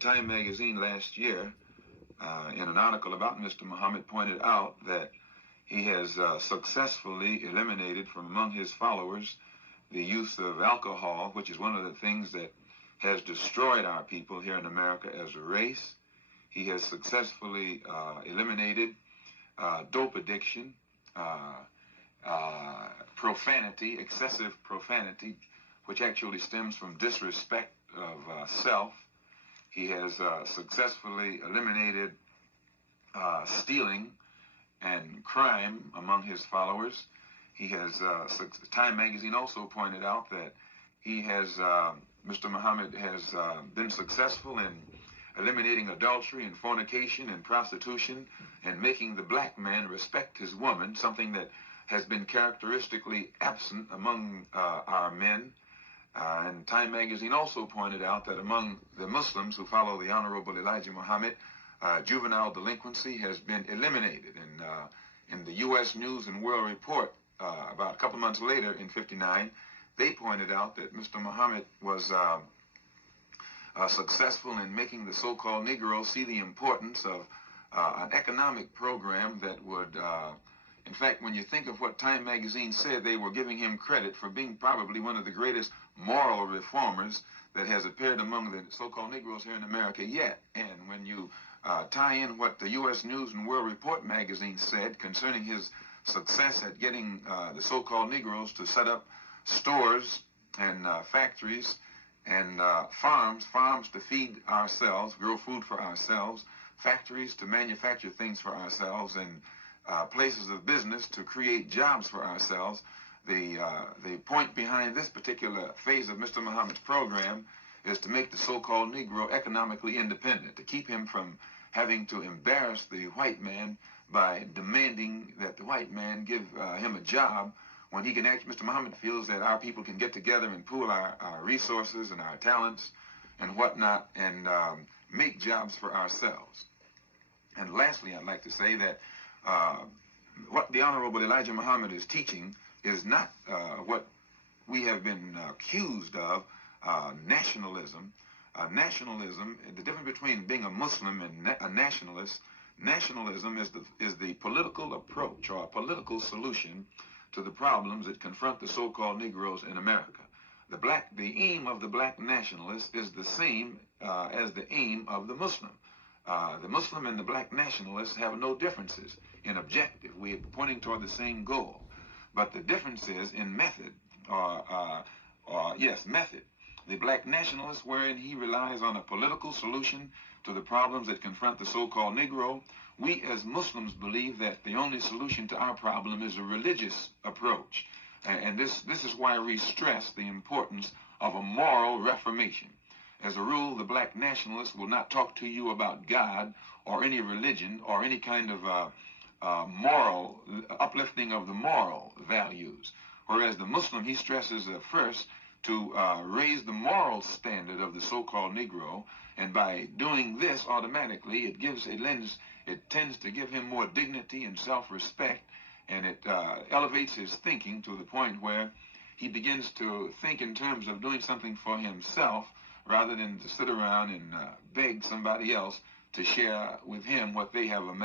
Time magazine last year, in an article about Mr. Muhammad, pointed out that he has successfully eliminated from among his followers the use of alcohol, which is one of the things that has destroyed our people here in America as a race. He has successfully eliminated dope addiction, profanity, excessive profanity, which actually stems from disrespect of self. He has successfully eliminated stealing and crime among his followers. He has, Time magazine also pointed out that he has, Mr. Muhammad has been successful in eliminating adultery and fornication and prostitution and making the black man respect his woman, something that has been characteristically absent among our men. And Time magazine also pointed out that among the Muslims who follow the Honorable Elijah Muhammad, juvenile delinquency has been eliminated. And in the U.S. News and World Report, about a couple months later in '59, they pointed out that Mr. Muhammad was successful in making the so-called Negroes see the importance of an economic program that would, in fact, when you think of what Time magazine said, they were giving him credit for being probably one of the greatest moral reformers that has appeared among the so-called Negroes here in America yet. And when you tie in what the U.S. News and World Report magazine said concerning his success at getting the so-called Negroes to set up stores and factories and farms to feed ourselves, grow food for ourselves, factories to manufacture things for ourselves, and places of business to create jobs for ourselves. The point behind this particular phase of Mr. Muhammad's program is to make the so-called Negro economically independent, to keep him from having to embarrass the white man by demanding that the white man give him a job, when he can actually, Mr. Muhammad feels that our people can get together and pool our resources and our talents and whatnot and make jobs for ourselves. And lastly, I'd like to say that what the Honorable Elijah Muhammad is teaching is not what we have been accused of, nationalism. Nationalism, the difference between being a Muslim and a nationalist, nationalism is the political approach or a political solution to the problems that confront the so-called Negroes in America. The aim of the black nationalist is the same as the aim of the Muslim. The Muslim and the black nationalists have no differences in objective. We're pointing toward the same goal. But the difference is in method, method. The black nationalist, wherein he relies on a political solution to the problems that confront the so-called Negro, we as Muslims believe that the only solution to our problem is a religious approach. And this is why we stress the importance of a moral reformation. As a rule, the black nationalist will not talk to you about God or any religion or any kind of moral, uplifting of the moral values. Whereas the Muslim, he stresses first to raise the moral standard of the so-called Negro, and by doing this, automatically, it tends to give him more dignity and self-respect, and it elevates his thinking to the point where he begins to think in terms of doing something for himself rather than to sit around and beg somebody else to share with him what they have amassed.